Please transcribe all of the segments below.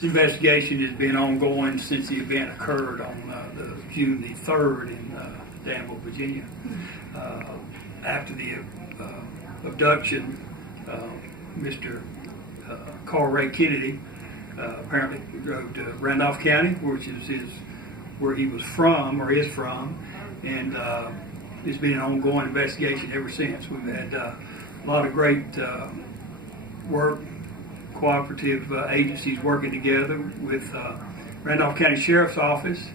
This investigation has been ongoing since the event occurred on June the 3rd in Danville, Virginia. After the abduction, Mr. Carl Ray Kennedy apparently drove to Randolph County, which is where he was from or is from, and it's been an ongoing investigation ever since. We've had a lot of great work, cooperative agencies working together with Randolph County Sheriff's Office,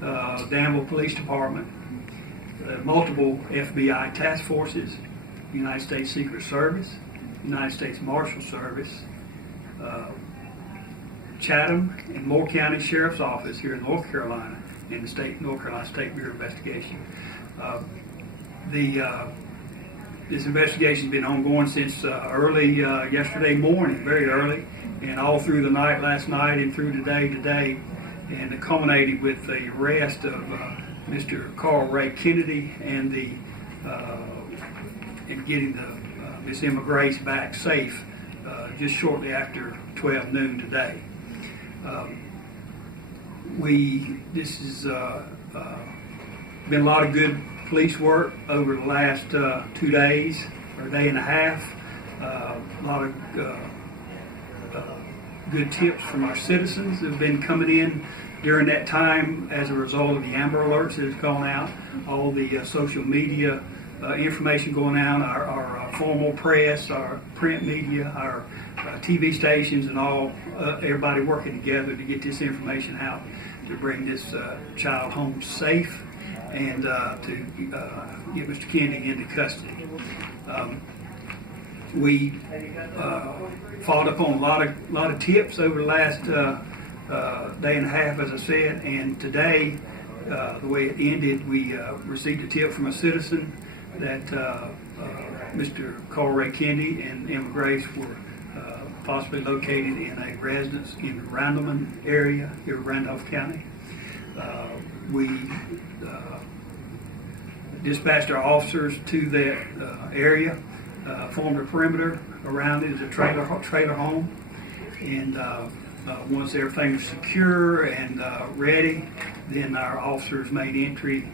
Danville Police Department, multiple FBI task forces, United States Secret Service, United States Marshal Service, Chatham and Moore County Sheriff's Office here in North Carolina, and the North Carolina State Bureau of Investigation. This investigation has been ongoing since early yesterday morning, very early, and all through the night last night and through today, and it culminated with the arrest of Mr. Carl Ray Kennedy and getting Miss Emma Grace back safe just shortly after 12 noon today. This has been a lot of good police work over the last 2 days or a day and a half. A lot of good tips from our citizens that have been coming in during that time as a result of the Amber Alerts that has gone out, all the social media information going out, our formal press, our print media, our TV stations, and all everybody working together to get this information out to bring this child home safe and to get Mr. Kennedy into custody. We followed up on a lot of tips over the last day and a half, as I said, and today, the way it ended, we received a tip from a citizen that Mr. Carl Ray Kennedy and Emma Grace were possibly located in a residence in the Randleman area here in Randolph County. We dispatched our officers to that area, formed a perimeter around it as a trailer home, and once everything was secure and ready, then our officers made entry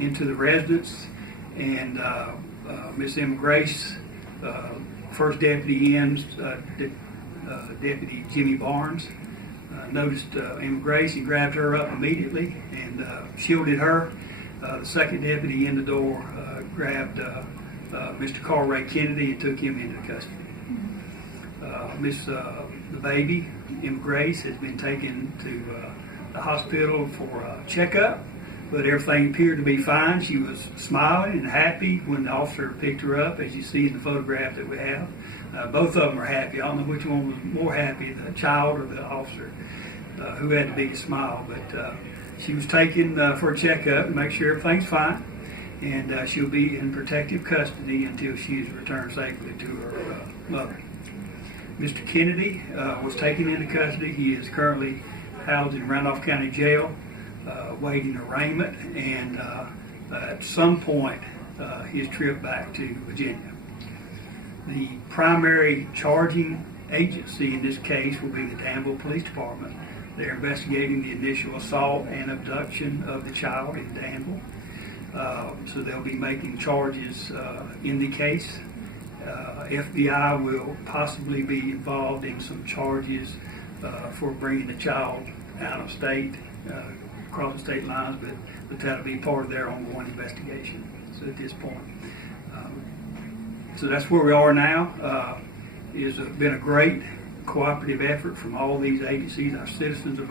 into the residence, and Miss Emma Grace, First Deputy M's Deputy Jimmy Barnes, noticed Emma Grace and grabbed her up immediately and shielded her. The second deputy in the door grabbed Mr. Carl Ray Kennedy and took him into custody. The baby, Emma Grace, has been taken to the hospital for a checkup, but everything appeared to be fine. She was smiling and happy when the officer picked her up, as you see in the photograph that we have. Both of them are happy. I don't know which one was more happy, the child or the officer, who had the biggest smile. But she was taken for a checkup to make sure everything's fine, and she'll be in protective custody until she is returned safely to her mother. Mr. Kennedy was taken into custody. He is currently housed in Randolph County Jail, waiting arraignment, and at some point his trip back to Virginia. The primary charging agency in this case will be the Danville Police Department. They're investigating the initial assault and abduction of the child in Danville. So they'll be making charges in the case. FBI will possibly be involved in some charges for bringing the child out of state, across the state lines, but that'll be part of their ongoing investigation. So at this point, so that's where we are now. It's been a great cooperative effort from all these agencies. Our citizens are